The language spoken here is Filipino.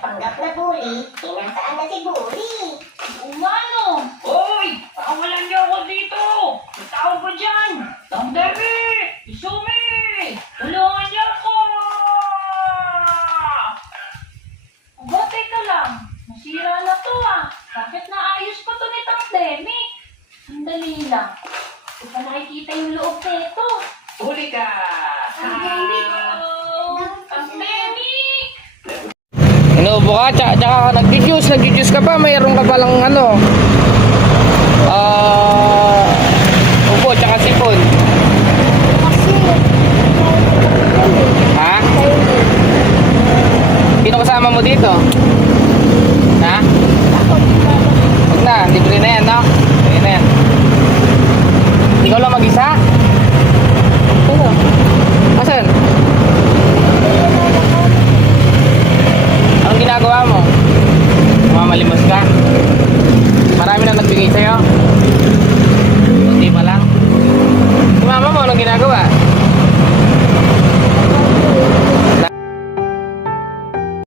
nagpanggap na bully, nasaan na si bully? Umano! Hoy! Pakawalan niyo ako dito! May tao ba dyan? Tangdari! Isumi! Tulungan niyo ako! Aba, teka lang. Nasira na to ah. Bakit naayos pa to ni Tangdemi? Sandali lang. Hindi pa nakikita yung loob nito. Huli ka! Tangdemi! Tangdemi! Inuubo ka, tsaka nag-juice ka pa, mayroon ka palang ubo, tsaka sipon. Ha? Sino kasama mo dito? Ha? Huwag na, libre na yan, no? Libre na yan. Ikaw lang mag-isa? Oo. Asan? Anong ginagawa mo? Mamalimos ka? Marami na nagbigay sa'yo?